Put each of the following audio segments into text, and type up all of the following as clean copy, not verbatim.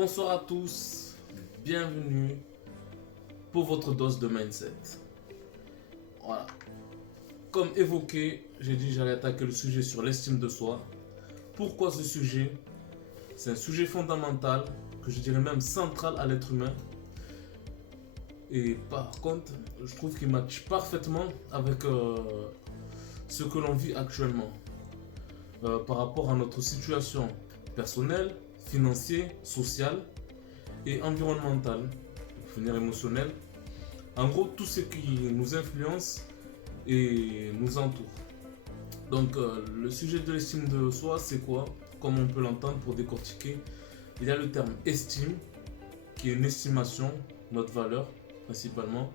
Bonsoir à tous, bienvenue pour votre dose de mindset. Voilà, comme évoqué, j'ai dit que j'allais attaquer le sujet sur l'estime de soi. Pourquoi ce sujet? C'est un sujet fondamental, que je dirais même central à l'être humain. Et par contre, je trouve qu'il matche parfaitement avec ce que l'on vit actuellement. Par rapport à notre situation personnelle, financière, sociale et environnementale, pour finir émotionnelle. En gros, tout ce qui nous influence et nous entoure. Donc, le sujet de l'estime de soi, c'est quoi? Comme on peut l'entendre pour décortiquer, il y a le terme estime, qui est une estimation, notre valeur principalement,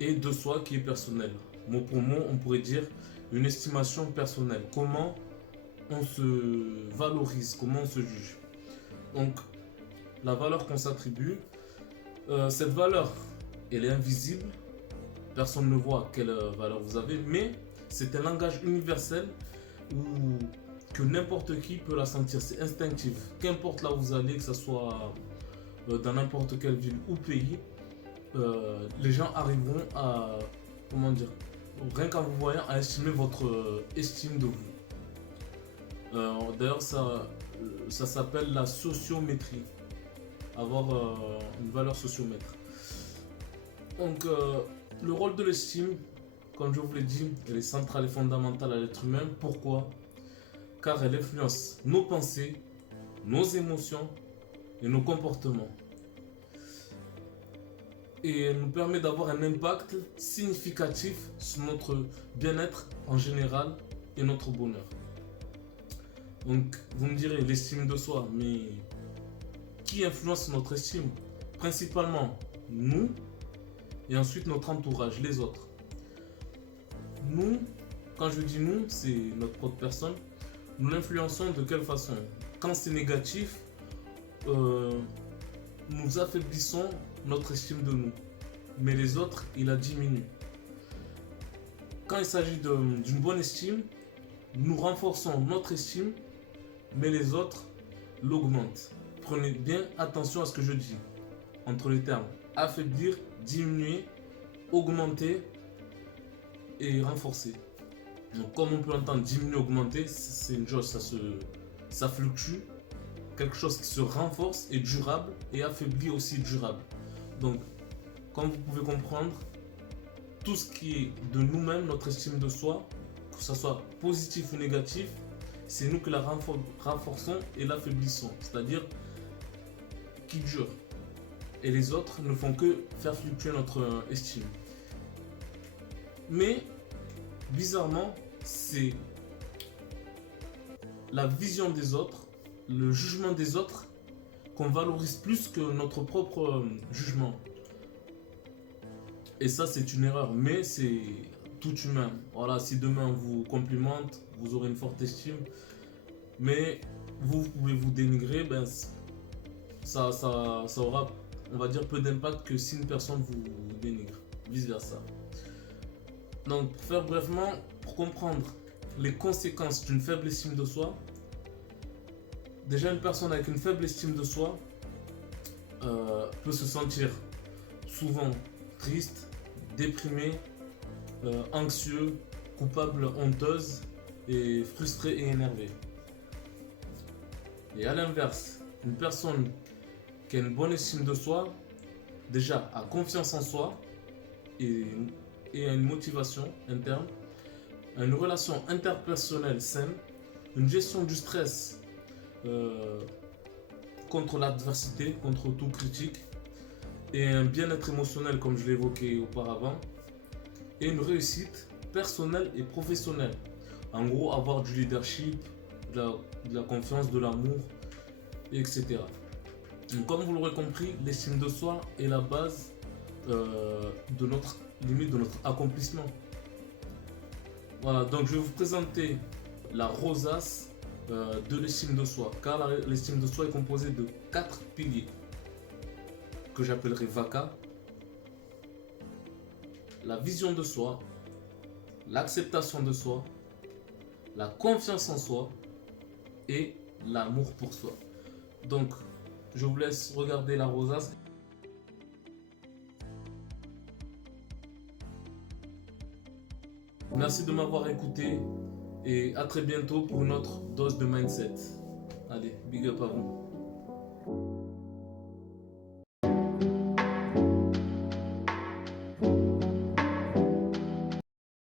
et de soi qui est personnel. Mot pour mot, on pourrait dire une estimation personnelle. Comment on se valorise, comment on se juge. Donc, la valeur qu'on s'attribue, cette valeur, elle est invisible. Personne ne voit quelle valeur vous avez, mais c'est un langage universel que n'importe qui peut la sentir. C'est instinctif. Qu'importe là où vous allez, que ce soit dans n'importe quelle ville ou pays, les gens arriveront à, comment dire, rien qu'en vous voyant, à estimer votre estime de vous. D'ailleurs, ça s'appelle la sociométrie. Avoir une valeur sociomètre. Donc, le rôle de l'estime, comme je vous l'ai dit, elle est centrale et fondamentale à l'être humain. Pourquoi? Car elle influence nos pensées, nos émotions et nos comportements. Et elle nous permet d'avoir un impact significatif sur notre bien-être en général et notre bonheur. Donc, vous me direz l'estime de soi, mais qui influence notre estime? Principalement nous et ensuite notre entourage, les autres. Nous, quand je dis nous, c'est notre propre personne. Nous l'influençons de quelle façon? Quand c'est négatif, nous affaiblissons notre estime de nous. Mais les autres, il la diminue. Quand il s'agit d'une bonne estime, nous renforçons notre estime, mais les autres l'augmentent. Prenez bien attention à ce que je dis. Entre les termes affaiblir, diminuer, augmenter et renforcer. Donc, comme on peut l'entendre, diminuer, augmenter, c'est une chose, ça fluctue. Quelque chose qui se renforce est durable et affaibli aussi durable. Donc, comme vous pouvez comprendre, tout ce qui est de nous-mêmes, notre estime de soi, que ce soit positif ou négatif, c'est nous qui la renforçons et l'affaiblissons. C'est-à-dire qui dure. Et les autres ne font que faire fluctuer notre estime. Mais, bizarrement, c'est la vision des autres, le jugement des autres, qu'on valorise plus que notre propre jugement. Et ça, c'est une erreur, mais c'est tout humain. Voilà, si demain on vous complimente, vous aurez une forte estime, mais vous pouvez vous dénigrer, ben, ça aura, on va dire, peu d'impact que si une personne vous dénigre, vice versa. Donc, pour faire brièvement, pour comprendre les conséquences d'une faible estime de soi, déjà une personne avec une faible estime de soi peut se sentir souvent triste, déprimée, anxieux, coupable, honteuse et frustrée et énervée. Et à l'inverse, une personne qui a une bonne estime de soi, déjà a confiance en soi et a une motivation interne, a une relation interpersonnelle saine, une gestion du stress contre l'adversité, contre toute critique, et un bien-être émotionnel comme je l'ai évoqué auparavant, et une réussite personnelle et professionnelle. En gros, avoir du leadership, de la confiance, de l'amour, etc. Donc, comme vous l'aurez compris, l'estime de soi est la base de notre accomplissement. Voilà, donc je vais vous présenter la rosace de l'estime de soi, car l'estime de soi est composée de 4 piliers que j'appellerai VACA: la vision de soi, l'acceptation de soi, la confiance en soi et l'amour pour soi. Donc, Je vous laisse regarder la rosace. Merci de m'avoir écouté et à très bientôt pour une autre dose de mindset. Allez, big up à vous.